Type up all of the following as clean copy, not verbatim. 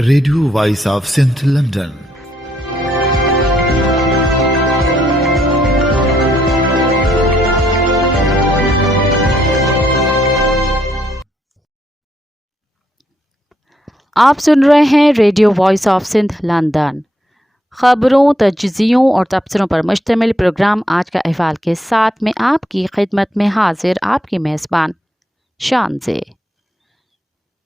Radio voice of Sindh London. आप सुन रहे हैं radio voice of Sindh London. ख़बरों, तजज़ियों और तबसरों पर मुश्तमिल प्रोग्राम आज का अहवाल के साथ में आपकी खिदमत में हाजिर आपकी मेज़बान शान से।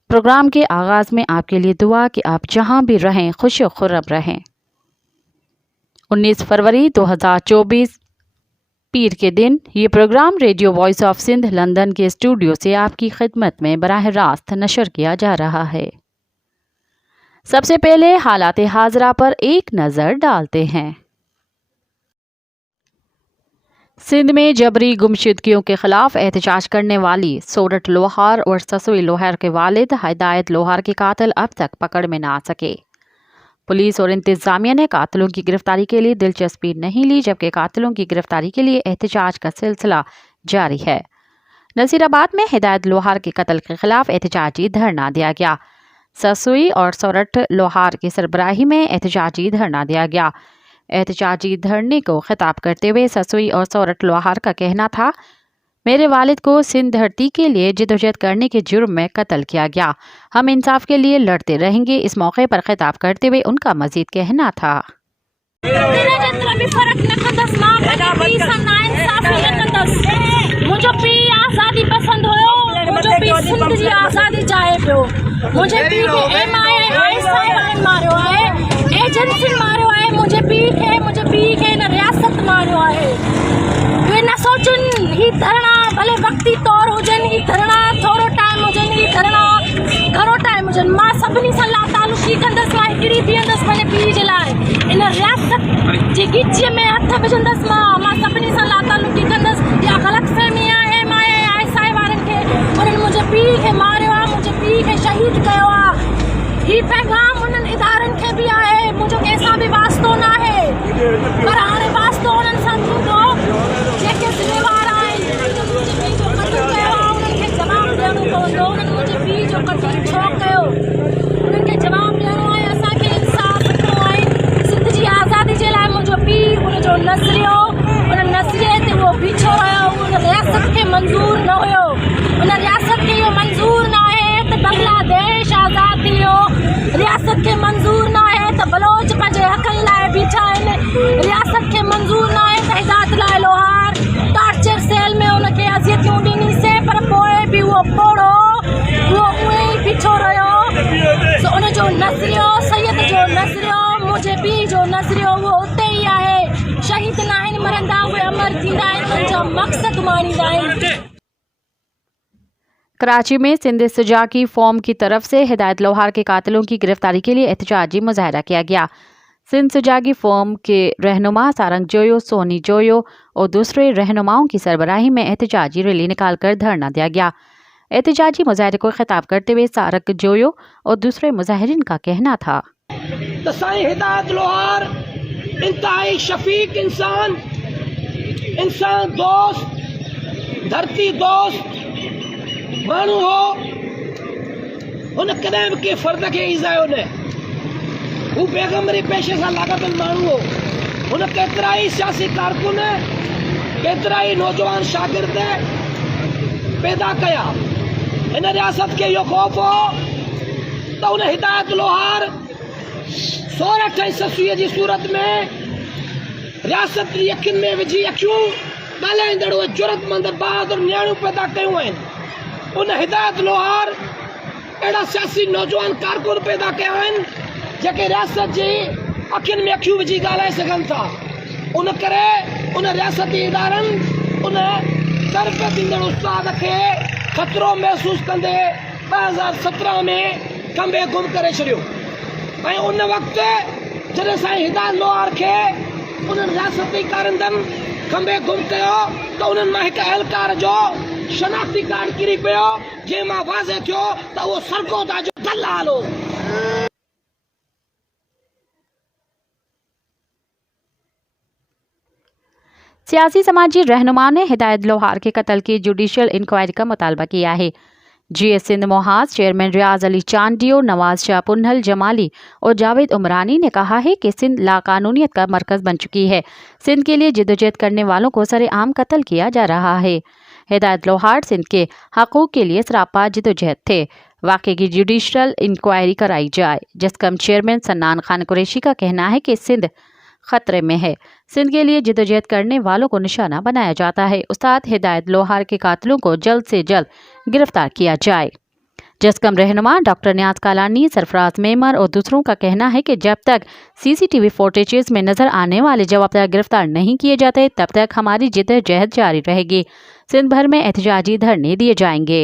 प्रोग्राम के आगाज़ में आपके लिए दुआ कि आप जहां भी रहें खुश व खुर्रम रहें। 19 फरवरी 2024 पीर के दिन ये programme radio voice of Sindh London के स्टूडियो से आपकी खिदमत में बराह रास्त नशर किया जा रहा है। सबसे पहले हालात हाजरा पर एक नज़र डालते हैं। सिंध में जबरी गुमशुदगियों के खिलाफ एहतजाज करने वाली सोरठ लोहार और ससुई लोहार के वालिद हिदायत लोहार के कातिल अब तक पकड़ में ना आ सके। पुलिस और इंतजामिया ने कातिलों की गिरफ्तारी के लिए दिलचस्पी नहीं ली, जबकि कातिलों की गिरफ्तारी के लिए एहतजाज का सिलसिला जारी है। नसीराबाद में हिदायत लोहार के कत्ल के खिलाफ एहतजाजी धरना दिया गया। ससुई और सोरठ लोहार की सरबराही में एहतजाजी धरना दिया गया। एहतजाजी धरने को खिताब करते हुए ससुई और सोरठ लोहार का कहना था, मेरे वालिद को सिंध धरती के लिए जिदोजहद करने के जुर्म में कत्ल किया गया। हम इंसाफ के लिए लड़ते रहेंगे। इस मौके पर खिताब करते हुए उनका मजीद कहना था, आज़ादी पसंद हुयो, सिंध जी आज़ादी चाहे पियो। मुझे पी के एमआईएम मारियो आहे, एजेंसी मारियो आहे, मुझे पी के न रियासत मारियो आहे। वे न सोचन ही धरना भले वक्ती तौर हुजन, ही धरना थोरो टाइम हुजन, ही धरना घणो टाइम हुजन। मां सभिनी सां लातालुकी कंदसि, मां हिकिड़ी बीहंदसि पंहिंजे पीउ जे लाइ। इन रियासत जी गिचीअ में हथ विझंदसि, मां सभिनी सां लातालुकी कंदसि। या ग़लतफ़हमी आहे एमआईएम वारनि खे, उन्हनि मुंहिंजे पीउ खे मारियो आहे, मुंहिंजे पीउ खे शहीद कयो आहे। ही पैगाम उन्हनि इदारनि खे बि आहे, मुंहिंजो कंहिंसां बि वास्तो न आहे, पर हाणे वास्तो उन्हनि सां थींदो जेके ज़िम्मेवार आहिनि। मुंहिंजे पीउ जो क़त्ल कयो आहे, उन्हनि खे जवाबु ॾियणो पवंदो। उन्हनि मुंहिंजे पीउ जो क़त्ल छो कयो, उन्हनि खे जवाबु ॾियणो आहे। असांखे इंसाफ़ वठिणो आहे। सिंध जी आज़ादी जे लाइ मुंहिंजो पीउ, उनजो नज़रियो, उन नज़रिए ते उहो बीठो रहियो। उन रियासत खे मंज़ूर न हुयो, उन रियासत खे इहो मंज़ूर न आहे त बांग्लादेश आज़ाद थी वियो। रियासत खे मंज़ूर न आहे त बलोच पंहिंजे हक़नि लाइ बीठा आहिनि। रियासत खे मंज़ूर न आहे त हिदायत लाइ लोहार टॉर्चर सेल में उनखे अज़ियतूं ॾिनीसीं, पर पोइ बि उहो पोड़ो, उहो उएं ई बीठो रहियो। सो उनजो नज़रियो, सैयद जो नज़रियो, मुंहिंजे पीउ जो नज़रियो, उहो उते ई आहे। शहीद न आहिनि मरंदा, उहे अमर थींदा आहिनि, उनजा मक़सद माणींदा आहिनि। कराची में सिंध सुजागी फॉर्म की तरफ से हिदायत लोहार के कातिलों की गिरफ्तारी के लिए एहतजाजी मुजाहरा किया गया। सिंध सुजागी फॉर्म के रहनुमा सारंग जोयो, सोनी जोयो और दूसरे रहनुमाओं की सरबराही में एहतजाजी रैली निकालकर धरना दिया गया। एहतजाजी मुजाहरे को खिताब करते हुए सारंग जोयो और दूसरे मुजाहिरीन का कहना था, हिदायत लोहार इंतहाई शफीक इंसान दोस्त, धरती दोस्त माण्हू हो। हुन कॾहिं बि के फर्द खे इज़ायो न। हू पैगम्बरी पेशे सां लाॻापियल माण्हू हो। हुन केतिरा ई सियासी कारकुन, केतिरा ई नौजवान शागिर्द पैदा कया। हिन रियासत खे इहो ख़ौफ़ हो त हुन हिदायत लोहार सोरठ ऐं ससुईअ जी सूरत में रियासत जी अखियुनि में विझी अखियूं ॻाल्हाईंदड़ उहे जुरतमंद बहादुर नियाणियूं पैदा कयूं आहिनि। उन हिदायत लोहार अहिड़ा सियासी नौजवान कारकुन पैदा कया आहिनि जेके रियासत जी अखियुनि में अखियूं विझी ॻाल्हाए सघनि था। उन करे उन रियासती इदारनि उन तरबियत ॾींदड़ उस्ताद खे ख़तरो महसूस कंदे 2017 में खंबे गुम करे छॾियो। ऐं उन वक़्तु जॾहिं साईं हिदायत लोहार खे उन्हनि रियासती कारंदनि खंबे गुम कयो त उन्हनि मां हिकु अहलकार जो शनाख्ती कार्ड किरी पियो, जंहिं मां वाज़े थियो त उहो सरगोदा जो दलाल हो। सियासी समाजी रहनुमा ने हिदायत लोहार के कत्ल की जुडिशियल इंक्वायरी का मुतालबा किया है। GS सिंध मोहाज चेयरमैन रियाज अली चांडियो, नवाज शाह पुन्हल जमाली और जावेद उमरानी ने कहा है कि सिंध लाकानूनियत का मरकज बन चुकी है। सिंध के लिए जिद्दोजहद करने वालों को सरेआम कत्ल किया जा रहा है। हिदायत लोहार सिंध के हकूक़ के लिए सरापा जिद्दोजहद थे। वाक़े की जुडिशल इंक्वायरी कराई जाए। जिसकम चेयरमैन सन्नान खान कुरैशी का कहना है कि सिंध खतरे में है। सिंध के लिए जिद्दोजहद करने वालों को निशाना बनाया जाता है। उस्ताद हिदायत लोहार के कातिलों को जल्द से जल्द गिरफ्तार किया जाए। जस्कम रहनुमा डॉक्टर नियाज कालानी, सरफराज मेमर और दूसरों का कहना है कि जब तक CCTV फुटेजेस में नजर आने वाले जवाबदार गिरफ्तार नहीं किए जाते तब तक हमारी जिद्दोजहद जारी रहेगी। सिंध भर में एहतजाजी धरने दिए जाएंगे।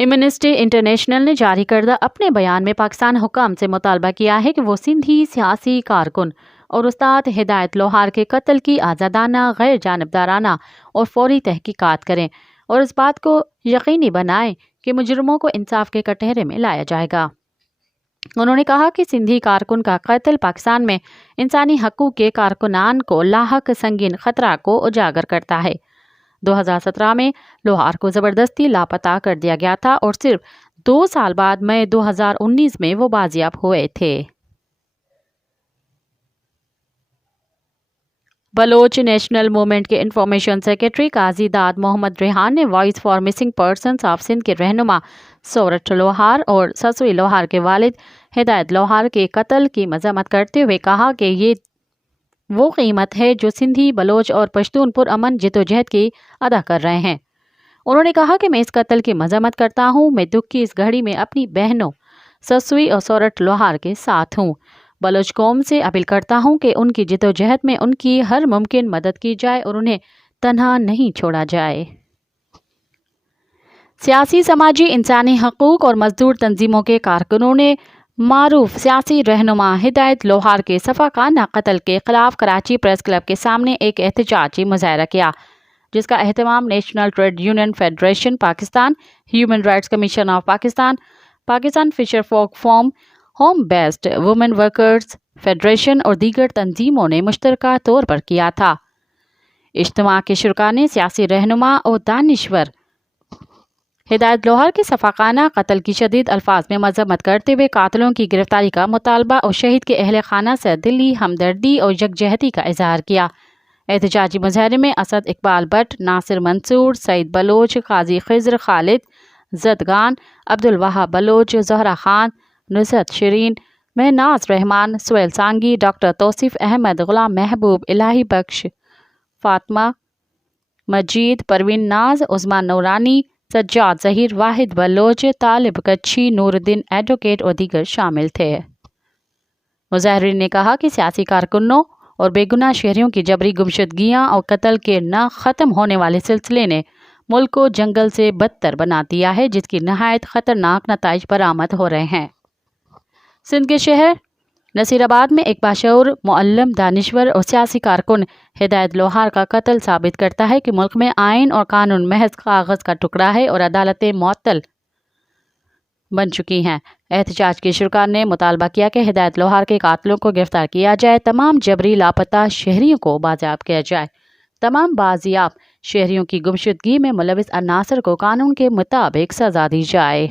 एमनेस्टी इंटरनेशनल ने जारी करदा अपने बयान में पाकिस्तान हुकाम से मुतालबा किया है कि वो सिंधी सियासी कारकुन और उस्ताद हिदायत लोहार के कत्ल की आज़ादाना, गैर जानिबदाराना और फौरी तहकीकात करें और इस बात को यकीनी बनाएं कि मुजरमों को इंसाफ के कटहरे में लाया जाएगा। उन्होंने कहा कि सिंधी कारकुन का कत्ल पाकिस्तान में इंसानी हकूक़ के कारकुनान को लाहक संगीन खतरा को उजागर करता है। 2017 में लोहार को ज़बरदस्ती लापता कर दिया गया था और सिर्फ 2 साल बाद मई 2019 में वो बाजियाब हुए थे। बलोच नेशनल मूवमेंट के इंफॉर्मेशन सेक्रेटरी काजी दाद मोहम्मद रेहान ने voice for missing persons of Sindh के रहनुमा सोरठ लोहार और ससुई लोहार के वालिद हिदायत लोहार के कत्ल की मजम्मत करते हुए कहा कि ये वो कीमत है जो सिंधी, बलोच और पश्तून पुरअमन जिद्दोजहद की अदा कर रहे हैं। उन्होंने कहा कि मैं इस कत्ल की मजम्मत करता हूँ। मैं दुख की इस घड़ी में अपनी बहनों ससुई और सोरठ लोहार के साथ हूँ। बलोच कौम से अपील करता हूँ कि उनकी जिद्दोजहद में उनकी हर मुमकिन मदद की जाए और उन्हें तन्हा नहीं छोड़ा जाए। सियासी, समाजी, इंसानी हकूक़ और मजदूर तंजीमों के कारकुनों ने मारूफ सियासी रहनुमा हिदायत लोहार के सफ़ाकाना कत्ल के खिलाफ कराची प्रेस क्लब के सामने एक एहतजाजी मुजाहरा किया, जिसका एहतमाम national trade union federation Pakistan, human rights commission of Pakistan, Pakistan fisher folk forum, home based women workers federation और दीगर तंजीमों ने मुश्तरका तौर पर किया था। इज्तिमा के शुरका ने सियासी रहनुमा और दानिश्वर हिदायत लोहार के सफ़ाकाना कत्ल की शदीद अल्फाज में मजम्मत करते हुए कातिलों की गिरफ्तारी का मुतालबा और शहीद के अहले खाना से दिली हमदर्दी और यकजहती का इजहार किया। एहतजाजी मुजाहरे में असद इकबाल भट्ट, नासिर मंसूर, सईद बलोच, काजी खिज़र खालिद, जदगान, अब्दुल वहाब बलोच, ज़हरा खान, नुसरत शरीन, महनाज रहमान, सुहेल सांगी, डॉक्टर तौसीफ अहमद, गुलाम महबूब, इलाही बख्श, फातिमा मजीद, परवीन नाज, उस्मान नूरानी, सज्जाद ज़हीर, वाहिद बलोच, तालिब कच्छी, नूरुद्दीन एडवोकेट और दीगर शामिल थे। मुजाहिरीन ने कहा कि सियासी कारकुनों और बेगुनाह शहरियों की जबरी गुमशुदगियाँ और कत्ल के न ख़त्म होने वाले सिलसिले ने मुल्क को जंगल से बदतर बना दिया है, जिसकी नहायत ख़तरनाक नताइज बरामद हो रहे हैं। सिंध के शहर नसीराबाद में एक बाशऊर मुअल्लिम, दानिश्वर और सियासी कारकुन हिदायत लोहार का कत्ल साबित करता है कि मुल्क में आइन और कानून महज कागज़ का टुकड़ा है और अदालतें मुअत्तल बन चुकी हैं। एहतजाज के शुरका ने मुतालबा किया कि हिदायत लोहार के कातिलों को गिरफ्तार किया जाए, तमाम जबरी लापता शहरियों को बाजियाब किया जाए, तमाम बाजियाब शहरियों की गुमशुदगी में मुलविस अनासर को कानून के मुताबिक सजा दी जाए।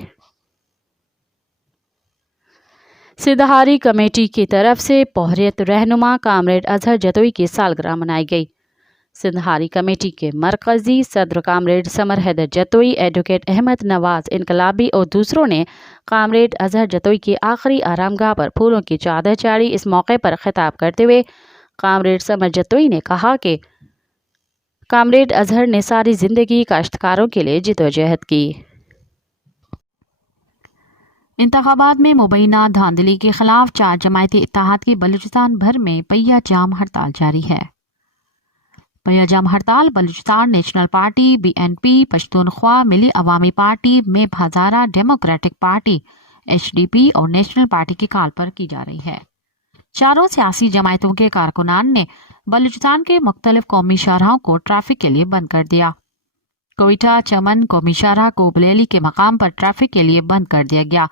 सिंधहारी कमेटी की तरफ से पोहरियत रहनुमा कामरेड अजहर जतोई की सालगिरह मनाई गई। सिंधहारी कमेटी के मरकजी सदर कामरेड समर हैदर जतोई, एडवोकेट अहमद नवाज इनकलाबी और दूसरों ने कामरेड अजहर जतोई की आखिरी आरामगाह पर फूलों की चादर चाड़ी। इस मौके पर खिताब करते हुए कामरेड समर जतोई ने कहा कि कामरेड अजहर ने सारी ज़िंदगी काश्तकारों के लिए जिद्दोजहद की। इंतखाबात में मुबैना धांधली के खिलाफ 4 जमायती इत्तेहाद की बलूचिस्तान भर में पहिया जाम हड़ताल जारी है। पहिया जाम हड़ताल Balochistan national party, BNP, Pashtunkhwa, Milli Awami party, मेप हज़ारा, डेमोक्रेटिक पार्टी, HDP और नेशनल पार्टी की कॉल पर की जा रही है। चारों सियासी जमायतों के कारकुनान ने बलूचिस्तान के मुख्तलिफ कौमी शाहराहों को ट्रैफिक के लिए बंद कर दिया। कोयटा चमन कौमी शाहराह को बलेली के मकाम पर ट्रैफिक के लिए बंद कर दिया गया।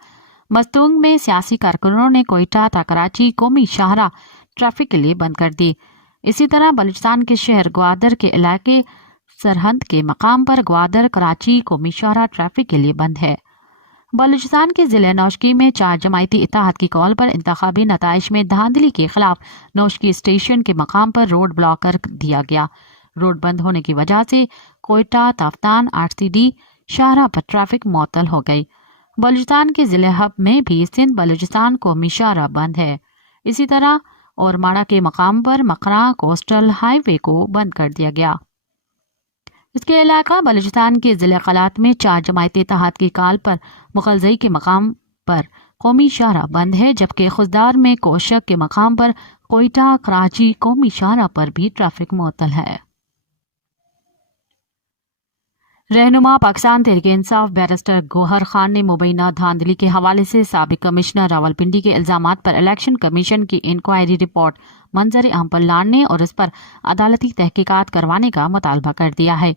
मस्तूंग में सियासी कारकुनों ने कोयटा ता कराची कौमी शाहराह ट्रैफिक के लिए बंद कर दी। इसी तरह बलूचिस्तान के शहर ग्वादर के इलाके सरहद के मकाम पर ग्वादर कराची कौमी शाहराह ट्रैफिक के लिए बंद है। बलूचिस्तान के जिले नौशकी में 4 जमायती इत्तेहाद की कॉल पर इंतखाबी नताइज में धांधली के खिलाफ नौशकी स्टेशन के मकाम पर रोड ब्लॉक कर दिया गया। रोड बंद होने की वजह से कोयटा, ताफ्तान, RCD शाहराह पर ट्रैफिक मुअत्तल हो गई। बलूचिस्तान के जिले हब में भी सिंध बलूचिस्तान कौमी शाहराह बंद है। इसी तरह और माड़ा के मकाम पर मकरा कोस्टल हाईवे को बंद कर दिया गया। इसके इलाका बलूचिस्तान के जिले कलात में 4 जमायती इत्तेहाद की कॉल पर मुगलजई के मकाम पर कौमी शाहराह बंद है, जबकि खुजदार में कोशक के मकाम पर कोयटा कराची कौमी शाहराह पर भी ट्रैफिक मुअत्तल है। रहनुमा पाकिस्तान तहरीक इंसाफ बैरिस्टर गौहर खान ने मुबैना धांधली के हवाले से साबिक कमिश्नर रावलपिंडी के इल्जामात पर इलेक्शन कमीशन की इंक्वायरी रिपोर्ट मंजर आम पर लाने और इस पर अदालती तहकीकात करवाने का मुतालबा कर दिया है।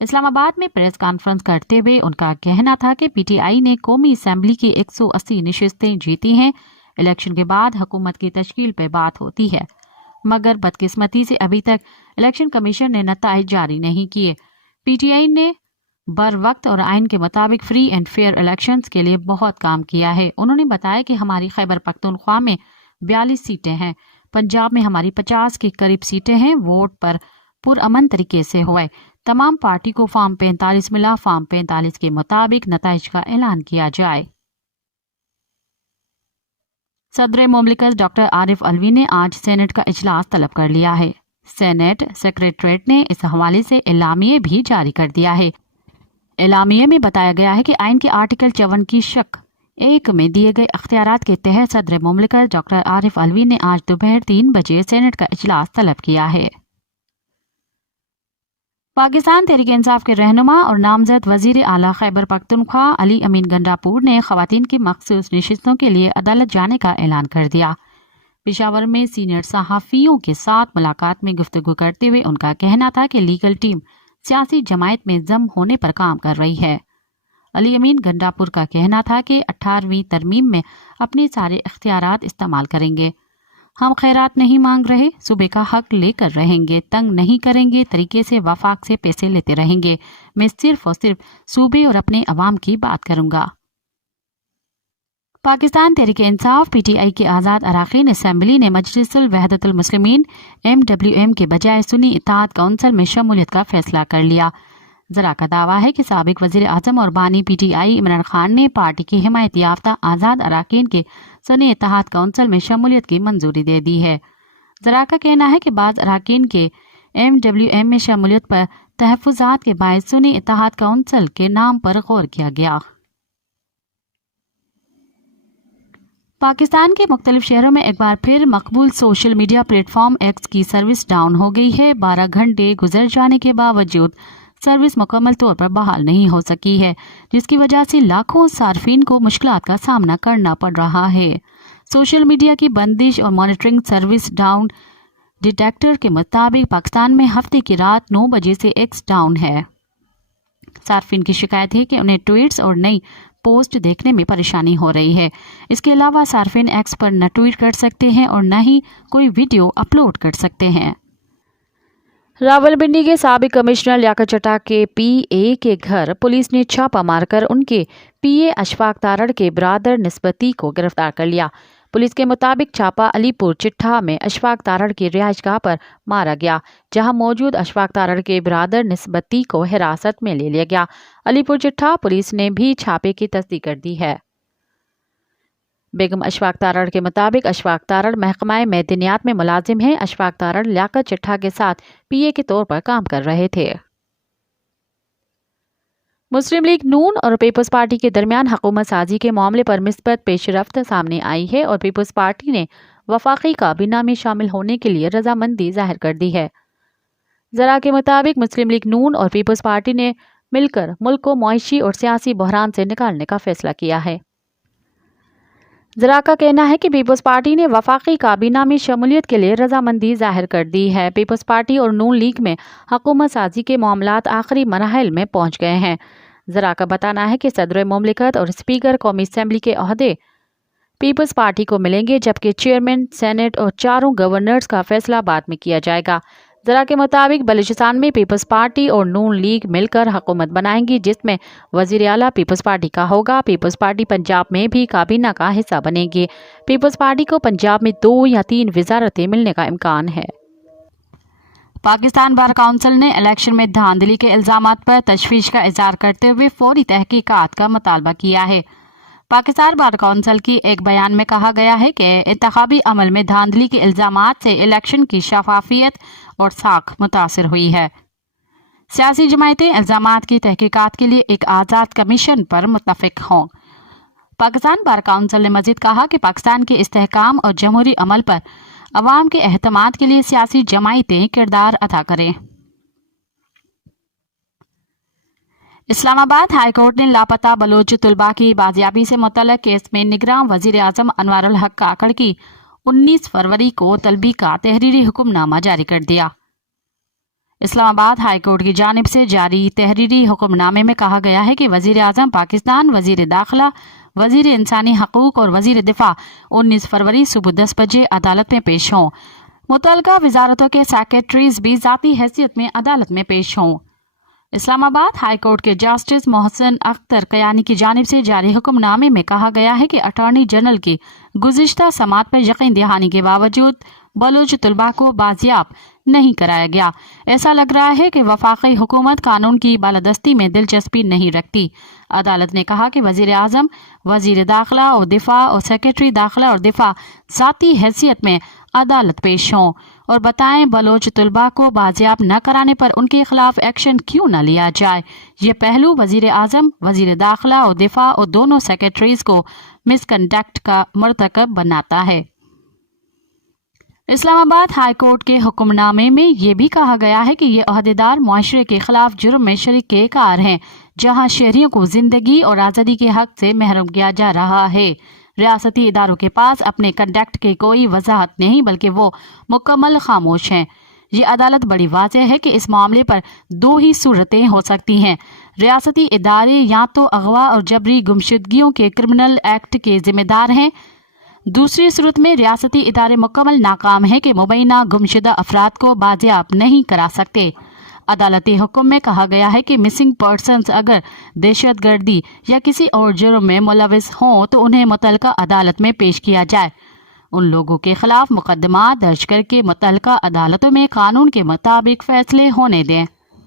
इस्लामाबाद में प्रेस कॉन्फ्रेंस करते हुए उनका कहना था कि PTI ने कौमी असम्बली की 180 नशिस्तें जीती हैं। इलेक्शन के बाद हुकूमत की तश्कील पर बात होती है, मगर बदकिस्मती से अभी तक इलेक्शन कमीशन ने नताइज जारी नहीं किए। PTI ने बर वक्त और आइन के मुताबिक फ्री एंड फेयर इलेक्शंस के लिए बहुत काम किया है। उन्होंने बताया कि हमारी खैबर पख्तूनख्वा में 42 सीटें हैं, पंजाब में हमारी 50 के करीब सीटें हैं। वोट पर पुरअमन तरीके से हुए। तमाम पार्टी को फॉर्म 45 मिला। फॉर्म 45 के मुताबिक नताइज का ऐलान किया जाए। सदर मुमलिकत डॉक्टर आरिफ अलवी ने आज सेनेट का इजलास तलब कर लिया है। सेनेट सेक्रेटरीट ने इस हवाले से एलामिया भी जारी कर दिया है। एलामिया में बताया गया है कि आइन के आर्टिकल 54 की शक 1 में दिए गए अख्तियारात के तहत सदर मुमलिकत डॉक्टर आरिफ अलवी ने आज दोपहर 3 बजे सेनेट का इजलास तलब किया है। पाकिस्तान तहरीक इंसाफ के रहनुमा और नामजद वजीर आला खैबर पख्तूनख्वा अली अमीन गंडापुर ने खवातीन की मखसूस नशिस्तों के लिए अदालत जाने का ऐलान कर दिया। पेशावर में सीनियर सहाफ़ियों के साथ मुलाकात में गुफ्तगू करते हुए उनका कहना था कि लीगल टीम सियासी जमायत में जम होने पर काम कर रही है। अली अमीन गंडापुर का कहना था कि 18वीं तरमीम में अपने सारे इख्तियारात इस्तेमाल करेंगे। हम खैरात नहीं मांग रहे, सूबे का हक लेकर रहेंगे, तंग नहीं करेंगे, तरीके से वफाक से पैसे लेते रहेंगे। मैं सिर्फ और सिर्फ सूबे और अपने अवाम की बात करूंगा। पाकिस्तान तहरीक इंसाफ PTI के आज़ाद अराकीन असम्बली ने मजलिसुल वहदतुल मुस्लिमीन MWM के बजाय सुन्नी इत्तेहाद काउंसिल में शमूलियत का फैसला कर लिया। जरा का दावा है कि साबिक वजीर आजम और बानी PTI इमरान खान ने पार्टी की हिमायत याफ्ता आज़ाद अराकीन के सुन्नी इत्तेहाद काउंसिल में शमूलियत की मंजूरी दे दी है। जरा का कहना है कि बाज़ अराकीन के MWM में शमूलियत पर तहफ़्फ़ुज़ात के बायस सुन्नी इत्तेहाद काउंसिल के नाम पर गौर किया गया। पाकिस्तान के मुख्तलिफ शहरों में एक बार फिर मकबूल सोशल मीडिया प्लेटफॉर्म X की सर्विस डाउन हो गई है। 12 घंटे गुजर जाने के बावजूद सर्विस मुकम्मल तौर पर बहाल नहीं हो सकी है, जिसकी वजह से लाखों सार्फिन को मुश्किलात का सामना करना पड़ रहा है। सोशल मीडिया की बंदिश और मॉनिटरिंग सर्विस डाउन डिटेक्टर के मुताबिक पाकिस्तान में हफ्ते की रात 9 बजे से X डाउन है। सार्फिन की शिकायत है कि उन्हें ट्वीट्स और नई पोस्ट देखने में परेशानी हो रही है। इसके अलावा सार्फिन X पर न ट्वीट कर सकते हैं और न ही कोई वीडियो अपलोड कर सकते हैं। रावलपिंडी के साबिक कमिश्नर लियाकत चट्टा के PA के घर पुलिस ने छापा मारकर उनके PA अशफाक तारड़ के ब्रादर निस्बती को गिरफ्तार कर लिया। पुलिस के मुताबिक छापा अलीपुर चिट्ठा में अशफाक तारड़ की रिहाइशगाह पर मारा गया, जहां मौजूद अशफाक तारड़ के ब्रादर निस्बती को हिरासत में ले लिया गया। अलीपुर चिट्ठा पुलिस ने भी छापे की तस्दीक कर दी है। बेगम अशफाक तारड़ के मुताबिक अशफाक तारड़ महकमा मैदनियात में मुलाजिम हैं। अशफाक तारड़ लियाकत चिट्ठा के साथ PA के तौर पर काम कर रहे थे। मुस्लिम लीग नून और पीपल्स पार्टी के दरमियान हुकूमत साजी के मामले पर मिस्बत पेशरफ्त सामने आई है और पीपल्स पार्टी ने वफाकी काबीना में शामिल होने के लिए रजामंदी जाहिर कर दी है। जरा के मुताबिक मुस्लिम लीग नून और पीपल्स पार्टी ने मिलकर मुल्क को मुआशी और सियासी बहरान से निकालने का फैसला किया है। जरा का कहना है कि पीपल्स पार्टी ने वफाकी काबीना में शमूलियत के लिए रजामंदी जाहिर कर दी है। पीपल्स पार्टी और नून लीग में हुकूमत साजी के मामलात आखिरी मराहिल में पहुंच गए हैं। जरा का बताना है कि सदर मुमलिकत और स्पीकर कौमी असम्बली के ओहदे पीपल्स पार्टी को मिलेंगे, जबकि चेयरमैन, सेनेट और चारों गवर्नर्स का फैसला बाद में किया जाएगा। ذرا کے مطابق بلوچستان میں پیپلز پارٹی اور نون لیگ مل کر حکومت بنائیں گی، جس میں وزیر اعلیٰ پیپلز پارٹی کا ہوگا۔ پیپلز پارٹی پنجاب میں بھی کابینہ کا حصہ بنے گی۔ پیپلز پارٹی کو پنجاب میں 2 یا 3 وزارتیں ملنے کا امکان ہے۔ پاکستان بار کونسل نے الیکشن میں دھاندلی کے الزامات پر تشویش کا اظہار کرتے ہوئے فوری تحقیقات کا مطالبہ کیا ہے۔ پاکستان بار کونسل کی ایک بیان میں کہا گیا ہے کہ انتخابی عمل میں دھاندلی کے الزامات سے الیکشن کی شفافیت اور ساکھ متاثر ہوئی ہے۔ سیاسی جماعتیں الزامات کی تحقیقات کے لیے ایک آزاد کمیشن پر متفق ہوں۔ پاکستان بار کونسل نے مزید کہا کہ پاکستان کے استحکام اور جمہوری عمل پر عوام کے اعتماد کے لیے سیاسی جماعتیں کردار ادا کریں۔ اسلام آباد ہائی کورٹ نے لاپتہ بلوچ طلباء کی بازیابی سے متعلق کیس میں نگراں وزیر اعظم انوار الحق کاکڑ کی 19 فروری کو طلبی کا تحریری حکم نامہ جاری کر دیا۔ اسلام آباد ہائی کورٹ کی جانب سے جاری تحریری حکم نامے میں کہا گیا ہے کہ وزیر اعظم پاکستان، وزیر داخلہ، وزیر انسانی حقوق اور وزیر دفاع 19 فروری صبح 10 بجے عدالت میں پیش ہوں۔ متعلقہ وزارتوں کے سیکریٹریز بھی ذاتی حیثیت میں عدالت میں پیش ہوں۔ اسلام آباد ہائی کورٹ کے جسٹس محسن اختر کیانی کی جانب سے جاری حکم نامے میں کہا گیا ہے کہ اٹارنی جنرل کی گزشتہ سماعت پر یقین دہانی کے باوجود بلوچ طلباء کو بازیاب نہیں کرایا گیا۔ ایسا لگ رہا ہے کہ وفاقی حکومت قانون کی بالادستی میں دلچسپی نہیں رکھتی۔ عدالت نے کہا کہ وزیر اعظم، وزیر داخلہ اور دفاع اور سیکریٹری داخلہ اور دفاع ذاتی حیثیت میں عدالت پیش ہوں اور بتائیں بلوچ طلباء کو بازیاب نہ کرانے پر ان کے خلاف ایکشن کیوں نہ لیا جائے۔ یہ پہلو وزیر اعظم، وزیر داخلہ اور دفاع اور دونوں سیکریٹریز کو مس کنڈکٹ کا مرتکب بناتا ہے۔ اسلام آباد ہائی کورٹ کے حکم نامے میں یہ بھی کہا گیا ہے کہ یہ عہدیدار معاشرے کے خلاف جرم میں شریک کار ہیں، جہاں شہریوں کو زندگی اور آزادی کے حق سے محروم کیا جا رہا ہے۔ ریاستی اداروں کے پاس اپنے کنڈکٹ کی کوئی وضاحت نہیں، بلکہ وہ مکمل خاموش ہیں۔ یہ عدالت بڑی واضح ہے کہ اس معاملے پر 2 ہی صورتیں ہو سکتی ہیں۔ ریاستی ادارے یا تو اغوا اور جبری گمشدگیوں کے کرمنل ایکٹ کے ذمہ دار ہیں، دوسری صورت میں ریاستی ادارے مکمل ناکام ہیں کہ مبینہ گمشدہ افراد کو بازیاب نہیں کرا سکتے۔ عدالتی حکم میں کہا گیا ہے کہ مسنگ پرسنز اگر دہشت گردی یا کسی اور جرم میں ملوث ہوں تو انہیں متعلقہ عدالت میں پیش کیا جائے۔ ان لوگوں کے خلاف مقدمات درج کر کے متعلقہ عدالتوں میں قانون کے مطابق فیصلے ہونے دیں۔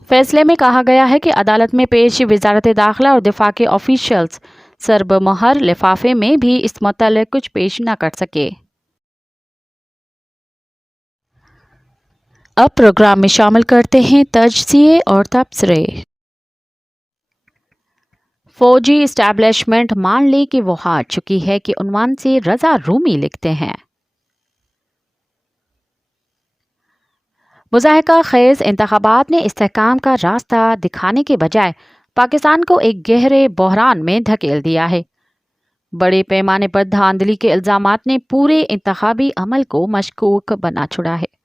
فیصلے میں کہا گیا ہے کہ عدالت میں پیش وزارت داخلہ اور دفاع کے آفیشلز سرب مہر لفافے میں بھی اس متعلق کچھ پیش نہ کر سکے۔ اب پروگرام میں شامل کرتے ہیں تجزیے اور تبصرے۔ فوجی اسٹیبلشمنٹ مان لی کہ وہ ہار چکی ہے کہ عنوان سے رضا رومی لکھتے ہیں۔ مضحکہ خیز انتخابات نے استحکام کا راستہ دکھانے کے بجائے پاکستان کو ایک گہرے بحران میں دھکیل دیا ہے۔ بڑے پیمانے پر دھاندلی کے الزامات نے پورے انتخابی عمل کو مشکوک بنا چھوڑا ہے۔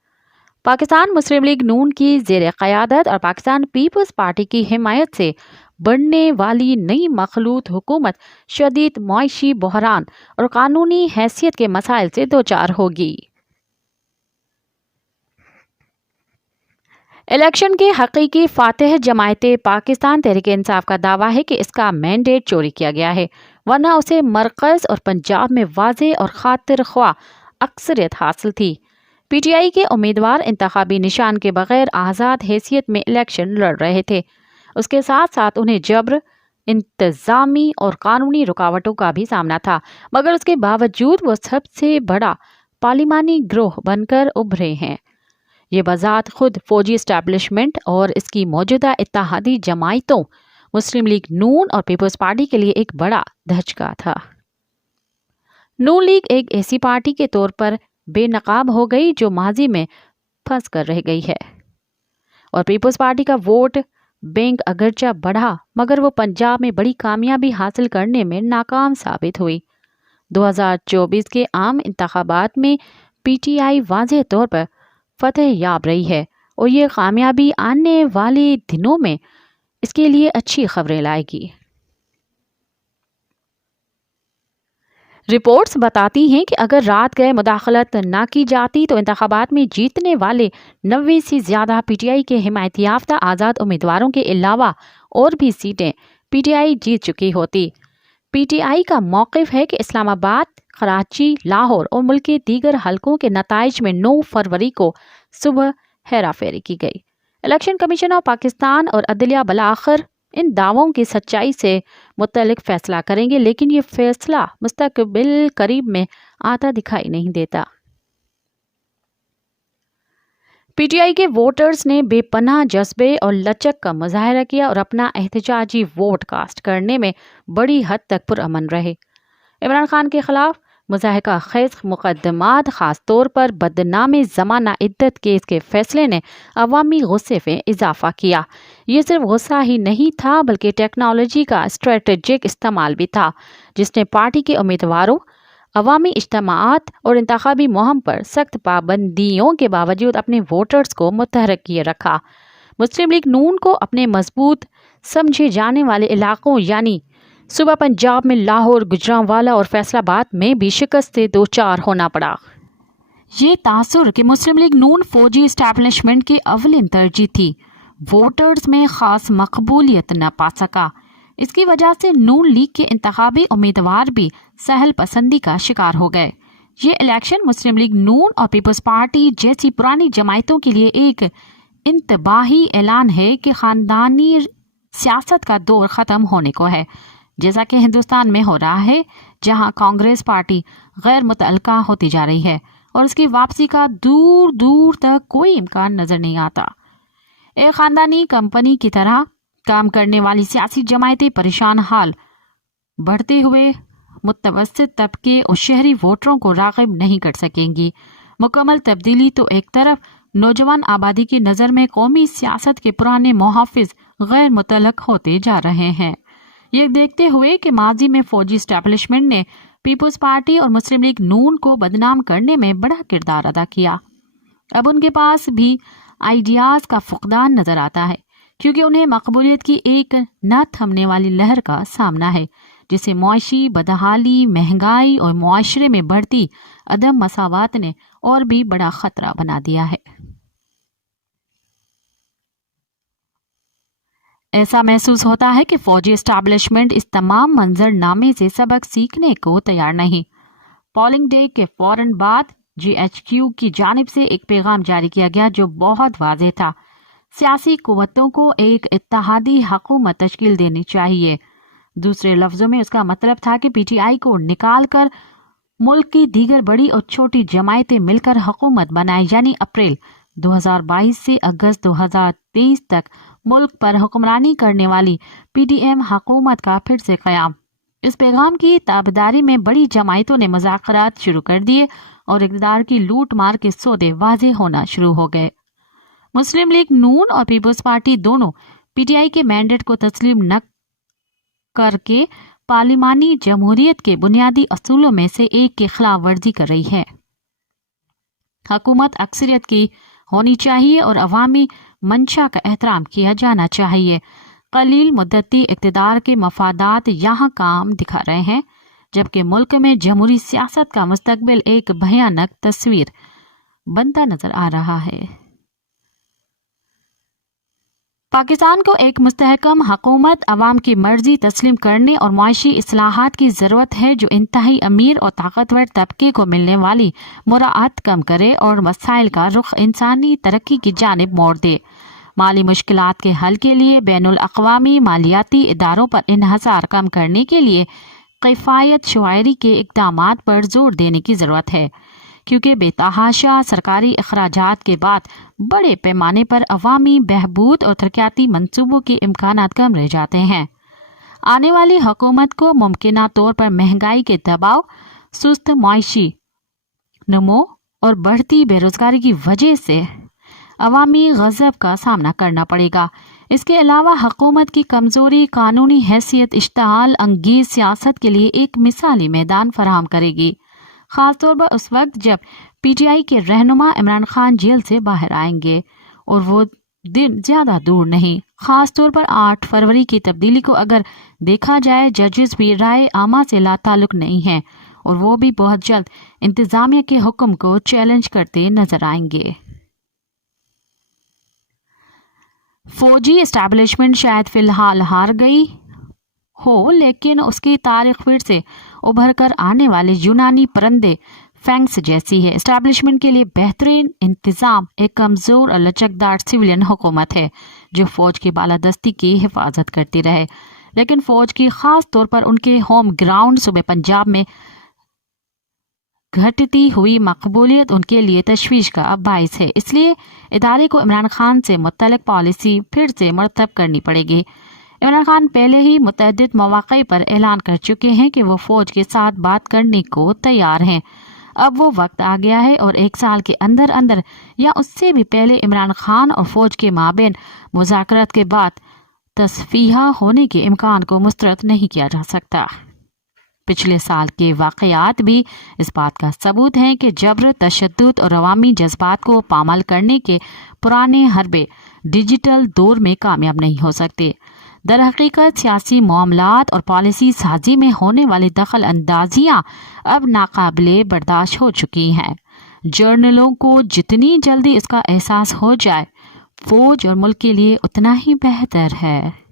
پاکستان مسلم لیگ نون کی زیر قیادت اور پاکستان پیپلز پارٹی کی حمایت سے بڑھنے والی نئی مخلوط حکومت شدید معاشی بحران اور قانونی حیثیت کے مسائل سے دوچار ہوگی۔ الیکشن کے حقیقی فاتح جماعت پاکستان تحریک انصاف کا دعویٰ ہے کہ اس کا مینڈیٹ چوری کیا گیا ہے، ورنہ اسے مرکز اور پنجاب میں واضح اور خاطر خواہ اکثریت حاصل تھی۔ پی ٹی آئی کے امیدوار انتخابی نشان کے بغیر آزاد حیثیت میں الیکشن لڑ رہے تھے۔ اس کے ساتھ ساتھ انہیں جبر، انتظامی اور قانونی رکاوٹوں کا بھی سامنا تھا، مگر اس کے باوجود وہ سب سے بڑا پارلیمانی گروہ بن کر ابھرے ہیں۔ یہ بذات خود فوجی اسٹیبلشمنٹ اور اس کی موجودہ اتحادی جماعتوں مسلم لیگ نون اور پیپلز پارٹی کے لیے ایک بڑا دھچکا تھا۔ نون لیگ ایک ایسی پارٹی کے طور پر بے نقاب ہو گئی جو ماضی میں پھنس کر رہ گئی ہے، اور پیپلز پارٹی کا ووٹ بینک اگرچہ بڑھا مگر وہ پنجاب میں بڑی کامیابی حاصل کرنے میں ناکام ثابت ہوئی۔ 2024 کے عام انتخابات میں پی ٹی آئی واضح طور پر فتح یاب رہی ہے، اور یہ کامیابی آنے والے دنوں میں اس کے لیے اچھی خبریں لائے گی۔ रिपोर्ट्स बताती हैं कि अगर रात गए मुदाखलत न की जाती तो इंतखाबात में जीतने वाले 90 से ज़्यादा पीटीआई के हिमायत याफ्ता आज़ाद उम्मीदवारों के अलावा और भी सीटें पीटीआई जीत चुकी होती। पीटीआई का मौक़िफ़ है कि इस्लामाबाद, कराची, लाहौर और मुल्क के दीगर हलकों के नताइज में 9 फरवरी को सुबह हेरा फेरी की गई। इलेक्शन कमीशन ऑफ पाकिस्तान और अदलिया बलाखिर इन दावों की सच्चाई से मुतल्लिक फैसला करेंगे, लेकिन ये फैसला मुस्तकबिल करीब में आता दिखाई नहीं देता। पीटीआई के वोटर्स ने बेपनाह जज्बे और लचक का मुजाहरा किया और अपना एहतजाजी वोट कास्ट करने में बड़ी हद तक पुरअमन रहे। इमरान खान के खिलाफ मुज़ाहिका खेज़ मुकदमात, ख़ास तौर पर बदनामी ज़माना इद्दत केस के फैसले ने अवामी गुस्से में इजाफा किया। ये सिर्फ गुस्सा ही नहीं था बल्कि टेक्नोलॉजी का स्ट्रेटेजिक इस्तेमाल भी था, जिसने पार्टी के उम्मीदवारों, अवामी इज्तिमाआत और इंतखाबी मुहिम पर सख्त पाबंदियों के बावजूद अपने वोटर्स को मुतहर्रिक किए रखा। मुस्लिम लीग नून को अपने मजबूत समझे जाने वाले इलाकों यानी सूबा पंजाब में लाहौर, गुजरांवाला और फैसलाबाद में भी शिकस्त से दो चार होना पड़ा। ये तासुर कि मुस्लिम लीग नून फौजी इस्टेब्लिशमेंट की अवलिन तरजीह थी, वोटर्स में खास मकबूलियत न पा सका। इसकी वजह से नून लीग के इंतखाबी उम्मीदवार भी सहल पसंदी का शिकार हो गए। ये इलेक्शन मुस्लिम लीग नून और पीपल्स पार्टी जैसी पुरानी जमायतों के लिए एक इंतबाही ऐलान है कि खानदानी सियासत का दौर ख़त्म होने को है, जैसा कि हिंदुस्तान में हो रहा है, जहां कांग्रेस पार्टी गैर मुतअल्लिका होती जा रही है और उसकी वापसी का दूर दूर तक कोई इम्कान नजर नहीं आता। एक खानदानी कंपनी की तरह काम करने वाली सियासी जमायतें परेशान हाल बढ़ते हुए मुतवस्सित तबके और शहरी वोटरों को राग़िब नहीं कर सकेंगी। मुकम्मल तब्दीली तो एक तरफ, नौजवान आबादी की नज़र में कौमी सियासत के पुराने मुहाफिज गैर मुतल्लक होते जा रहे हैं। ये देखते हुए कि माजी में फौजी इस्टेब्लिशमेंट ने पीपल्स पार्टी और मुस्लिम लीग नून को बदनाम करने में बड़ा किरदार अदा किया, अब उनके पास भी आइडियाज़ का फुकदान नजर आता है, क्योंकि उन्हें मकबूलियत की एक न थमने वाली लहर का सामना है, जिसे मुआशी बदहाली, महंगाई और मुआशरे में बढ़ती अदम मसावात ने और भी बड़ा खतरा बना दिया है। ऐसा महसूस होता है कि फौजी एस्टैब्लिशमेंट इस तमाम मंजरनामे से सबक सीखने को तैयार नहीं। पोलिंग डे के फौरन बाद GHQ की जानिब से एक पैगाम जारी किया गया जो बहुत वाज़ेह था। सियासी कुव्वतों को एक इत्तेहादी हुकूमत तश्कील देनी चाहिए। दूसरे लफ्जों में उसका मतलब था कि PTI को निकाल कर मुल्क की दीगर बड़ी और छोटी जमायतें मिलकर हुकूमत बनाएं, यानी अप्रैल 2022 से अगस्त 2023 तक मुल्क पर हुक्मरानी करने वाली PDM हुकूमत का फिर से क़याम। इस पैगाम की ताबेदारी में बड़ी जमायतों ने मुज़ाकरात शुरू कर दिए और इक़्तिदार की लूट मार के सौदे वाज़ेह होना शुरू हो गए। मुस्लिम लीग नून और पीपल्स पार्टी दोनों PTI के मैंडेट को तस्लीम न करके पार्लिमानी जमहूरियत के बुनियादी असूलों में से एक की खिलाफ वर्जी कर रही है। हुकूमत अक्सरियत की होनी चाहिए और अवामी मंशा का एहतराम किया जाना चाहिए। कलील मुद्दती इक़्तिदार के मफादात यहाँ काम दिखा रहे हैं, जबकि मुल्क में जमहूरी सियासत का मुस्तकबिल एक भयानक तस्वीर बनता नजर आ रहा है। पाकिस्तान को एक मुस्तहकम हुकूमत अवाम की मर्जी तस्लीम करने और मुआशी इस्लाहात की ज़रूरत है, जो इंतहाई अमीर और ताकतवर तबके को मिलने वाली मुराआत कम करे और मसाइल का रुख इंसानी तरक्की की जानिब मोड़ दे। माली मुश्किलात के हल के लिए बैनुल अक़वामी मालियाती इदारों पर इन्हसार कम करने के लिए किफ़ायत शुआरी के इक़दामात पर जोर देने की ज़रूरत है, क्योंकि बेतहाशा सरकारी अखराजात के बाद बड़े पैमाने पर अवामी बहबूद और तरक्याती मंसूबों के इम्कानात कम रह जाते हैं। आने वाली हुकूमत को मुमकिना तौर पर महंगाई के दबाव, सुस्त मुआशी नमो और बढ़ती बेरोजगारी की वजह से अवामी गज़ब का सामना करना पड़ेगा। इसके अलावा हुकूमत की कमज़ोरी कानूनी हैसियत इश्तहाल अंगेज सियासत के लिए एक मिसाली मैदान फराहम करेगी, ख़ासतौर पर उस वक्त जब PTI के रहनुमा इमरान खान जेल से बाहर आएंगे, और वो दिन ज़्यादा दूर नहीं। ख़ासतौर पर 8 फरवरी की तब्दीली को अगर देखा जाए, जजेस भी राय आमा से लाताल्लुक नहीं हैं और वो भी बहुत जल्द इंतजामिया के हुक्म को चैलेंज करते नजर आएंगे। फौजी एस्टैब्लिशमेंट शायद फिलहाल हार गई हो, लेकिन उसकी तारीख फिर से उभर कर आने वाले यूनानी परंदे फैंक्स जैसी है। एस्टैब्लिशमेंट के लिए बेहतरीन इंतजाम एक कमजोर और लचकदार सिविलियन हुकूमत है जो फौज की बालादस्ती की हिफाजत करती रहे, लेकिन फौज की खास तौर पर उनके होम ग्राउंड सूबे पंजाब में घटती हुई मकबूलियत उनके लिए तशवीश का बाइस है। इसलिए इदारे को इमरान खान से मुतल्लिक पॉलिसी फिर से मरतब करनी पड़ेगी। इमरान खान पहले ही मुतअद्दिद मौक़े पर ऐलान कर चुके हैं कि वो फौज के साथ बात करने को तैयार हैं। अब वो वक्त आ गया है और एक साल के अंदर अंदर या उससे भी पहले इमरान खान और फौज के माबेन मुज़ाकरात के बाद तस्फीहा होने के इम्कान को मुस्तरद नहीं किया जा सकता। पिछले साल के वाक़यात भी इस बात का सबूत हैं कि जबर, तशद्दुद और अवामी जज्बात को पामाल करने के पुराने हरबे डिजिटल दौर में कामयाब नहीं हो सकते। दरहकीकत सियासी मामलात और पॉलिसी साजी में होने वाली दखल अंदाजियाँ अब नाकाबिले बर्दाश्त हो चुकी हैं। जर्नलों को जितनी जल्दी इसका एहसास हो जाए फौज और मुल्क के लिए उतना ही बेहतर है।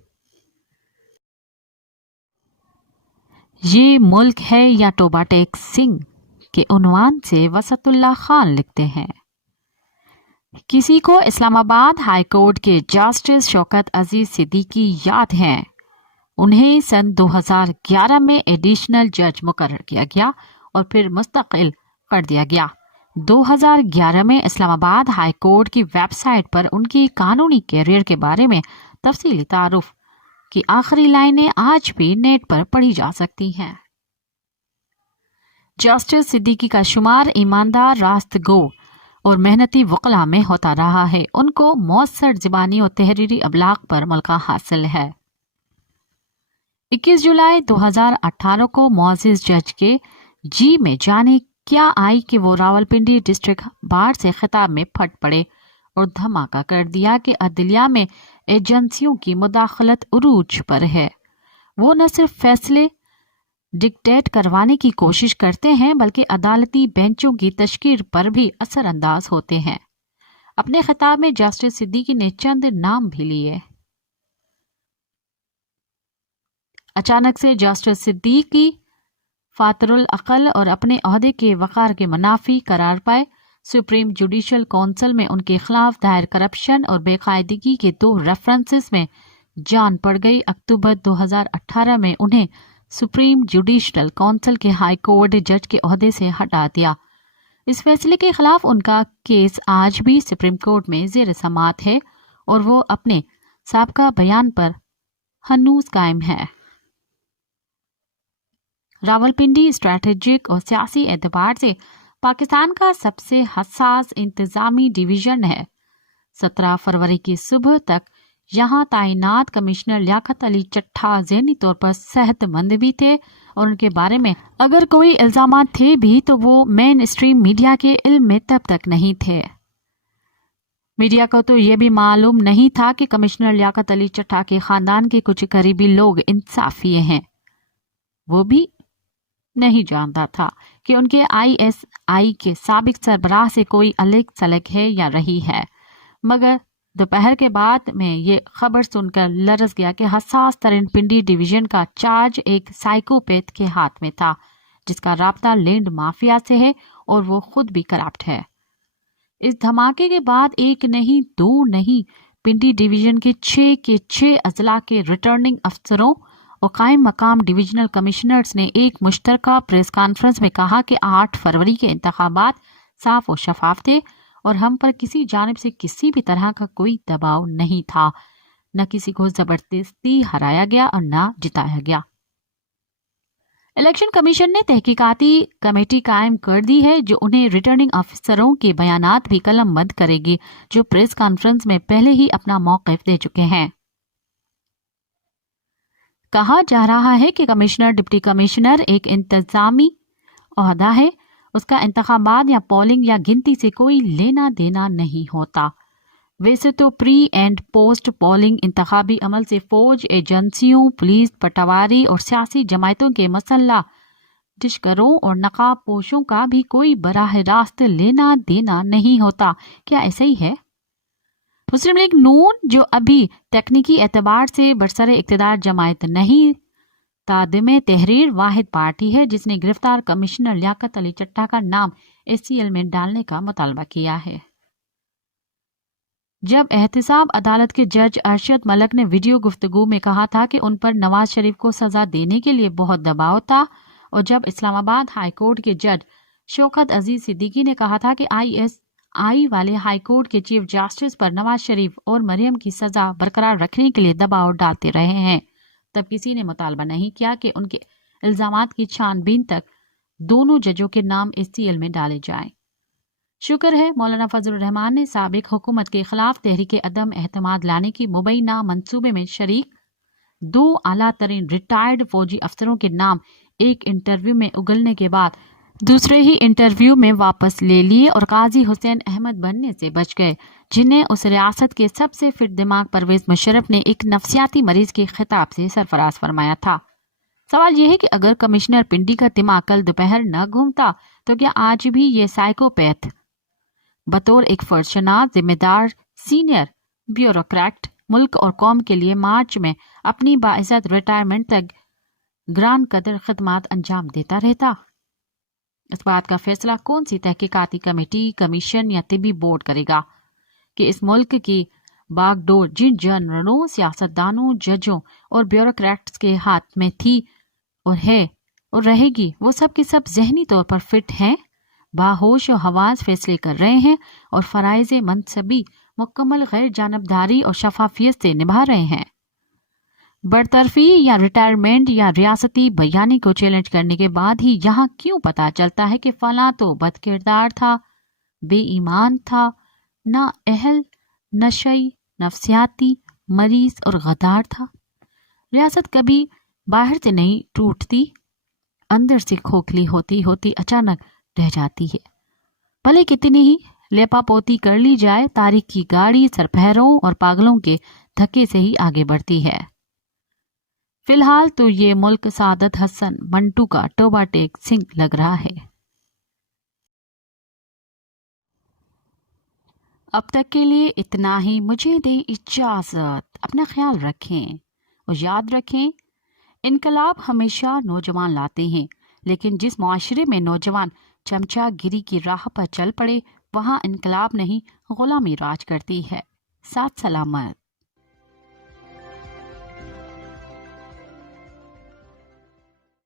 ये मुल्क है या टोबा टेक सिंह के उन्वान से वसतुल्लाह खान लिखते हैं। किसी को इस्लामाबाद हाई कोर्ट के जस्टिस शौकत अजीज सिद्दीकी याद हैं। उन्हें सन 2011 में एडिशनल जज मुकर्रर किया गया और फिर मुस्तकिल कर दिया गया। 2011 में इस्लामाबाद हाई कोर्ट की वेबसाइट पर उनकी कानूनी कैरियर के बारे में तफसीली तारुफ की आखिरी लाइनें आज भी नेट पर पढ़ी जा सकती हैं। जस्टिस सिद्दीकी का शुमार ईमानदार, रास्तगो और मेहनती वकला में होता रहा है। उनको मौसर ज़बानी और तहरीरी अबलाग पर मलका हासिल है। 21 जुलाई 2018 को मोअज़्ज़िज़ जज के जी में जाने क्या आई कि वो रावलपिंडी डिस्ट्रिक्ट बार से खिताब में फट पड़े और धमाका कर दिया कि अदलिया में एजेंसियों की मुदाखलत उरूज पर है। वो न सिर्फ फैसले डिक्टेट करवाने की कोशिश करते हैं बल्कि अदालती बेंचों की तशकील पर भी असरअंदाज होते हैं। अपने खिताब में जस्टिस सिद्दीकी ने चंद नाम भी लिए। अचानक से जस्टिस सिद्दीकी फातरुल अकल और अपने ओहदे के वक़ार के मुनाफी करार पाए। सुप्रीम जुडिशल काउंसिल में उनके खिलाफ दायर करप्शन और बेकायदगी के 2 रेफरेंसेस में जान पड़ गई। अक्टूबर 2018 में उन्हें सुप्रीम जुडिशल काउंसिल के हाई कोर्ट जज के ओहदे से हटा दिया। इस फैसले के खिलाफ उनका केस आज भी सुप्रीम कोर्ट में ज़ेर समाअत है और वो अपने साबका बयान पर हनूज कायम है। रावलपिंडी स्ट्रैटेजिक और सियासी एतबार से पाकिस्तान का सबसे हसास इंतजामी डिवीजन है। 17 फरवरी की सुबह तक यहाँ तैनात कमिश्नर लियाकत अली चट्ठा ज़हनी तौर पर सेहतमंद भी थे और उनके बारे में अगर कोई इल्जामात थे भी तो वो मेन स्ट्रीम मीडिया के इल्म में तब तक नहीं थे। मीडिया को तो ये भी मालूम नहीं था कि कमिश्नर लियाकत अली चट्ठा के खानदान के कुछ करीबी लोग इंसाफिये हैं। वो भी नहीं जानता था कि उनके ISI के साबिक सरबराह से कोई अलग सलग है या रही है। मगर दोपहर के बाद में ये खबर सुनकर लरस गया कि हसास तरीन पिंडी डिवीजन का चार्ज एक साइकोपैथ के हाथ में था जिसका राब्ता लैंड माफिया से है और वो खुद भी करप्ट है। इस धमाके के बाद एक नहीं, 2 नहीं, पिंडी डिवीजन के 6 के 6 अजला के रिटर्निंग अफसरों और कायम मकाम डिविजनल कमिश्नर्स ने एक मुश्तरका प्रेस कॉन्फ्रेंस में कहा कि 8 फरवरी के इंतखाबात साफ और शफाफ थे और हम पर किसी जानिब से किसी भी तरह का कोई दबाव नहीं था। न किसी को जबरदस्ती हराया गया और न जिताया गया। इलेक्शन कमीशन ने तहकीकाती कमेटी कायम कर दी है जो उन्हें रिटर्निंग अफसरों के बयानात भी कलमबंद करेगी जो प्रेस कॉन्फ्रेंस में पहले ही अपना मौक़िफ़ दे चुके हैं। कहा जा रहा है कि कमिश्नर डिप्टी कमिश्नर एक इंतजामी ओहदा है, उसका इंतखाबात या पोलिंग या गिनती से कोई लेना देना नहीं होता। वैसे तो प्री एंड पोस्ट पोलिंग इंतखाबी अमल से फौज, एजेंसियों, पुलिस, पटवारी और सियासी जमायतों के मसल्ला टिशकरों और नकाब पोशों का भी कोई बराह रास्त लेना देना नहीं होता। क्या ऐसा ही है? मुस्लिम लीग नून, जो अभी तकनीकी एतबार से बरसरे इक़्तिदार जमायत नहीं, तादिम तहरीर वाहिद पार्टी है जिसने गिरफ्तार कमिश्नर लियाकत अली चट्टा का नाम SCL में डालने का मुतालबा किया है। जब एहतिसाब अदालत के जज अरशद मलक ने वीडियो गुफ्तगू में कहा था कि उन पर नवाज शरीफ को सजा देने के लिए बहुत दबाव था, और जब इस्लामाबाद हाई कोर्ट के जज शौकत अजीज सिद्दीकी ने कहा था कि ISI वाले हाई कोर्ट के चीफ जस्टिस पर नवाज शरीफ और मरियम की सजा बरकरार रखने के लिए दबाव डालते रहे हैं, तब किसी ने मुतालबा नहीं किया कि उनके इल्जामात की छानबीन तक दोनों जजों के नाम SCL में डाले जाएं। शुक्र है मौलाना फजल रहमान ने साबिक हुकूमत के खिलाफ तहरीक अदम एहतमाद लाने की मुबैना मंसूबे में शरीक 2 आला तरीन रिटायर्ड फौजी अफसरों के नाम एक इंटरव्यू में उगलने के बाद दूसरे ही इंटरव्यू में वापस ले लिए और काजी हुसैन अहमद बनने से बच गए, जिन्हें उस रियासत के सबसे फिट दिमाग परवेज मुशर्रफ ने एक नफ्सियाती मरीज के खिताब से सरफराज फरमाया था। सवाल यह है कि अगर कमिश्नर पिंडी का दिमाग कल दोपहर न घूमता तो क्या आज भी ये साइकोपैथ बतौर एक फर्जशनास जिम्मेदार सीनियर ब्यूरोक्रेट मुल्क और कौम के लिए मार्च में अपनी बाइज्जत रिटायरमेंट तक ग्रांड कदर खदमात अंजाम देता रहता? इस बात का फैसला कौन सी तहकीकाती कमेटी, कमीशन या तिबी बोर्ड करेगा कि इस मुल्क की बागडोर जिन जनरलों, सियासतदानों, जजों और ब्यूरोक्रेट्स के हाथ में थी और है और रहेगी, वो सब के सब जहनी तौर पर फिट हैं, बाहोश और हवास फैसले कर रहे हैं और फराइज मनसबी मुकम्मल गैर जानबदारी और शफाफियत से निभा रहे हैं। बरतरफी या रिटायरमेंट या रियासती बयानी को चैलेंज करने के बाद ही यहाँ क्यों पता चलता है कि फला तो बदकिरदार था, बेईमान था, ना अहल, नशई, नफ्सियाती मरीज और गद्दार था। रियासत कभी बाहर से नहीं टूटती, अंदर से खोखली होती होती अचानक रह जाती है। भले कितनी ही लेपापोती कर ली जाए, तारीख की गाड़ी सरपहरों और पागलों के धक्के से ही आगे बढ़ती है। फिलहाल तो ये मुल्क सादत हसन मंटू का टोबा टेक सिंह लग रहा है। अब तक के लिए इतना ही, मुझे दें इजाजत। अपना ख्याल रखें और याद रखें, इनकलाब हमेशा नौजवान लाते हैं, लेकिन जिस मुआशरे में नौजवान चमचागिरी की राह पर चल पड़े वहां इनकलाब नहीं गुलामी राज करती है। साथ सलामत।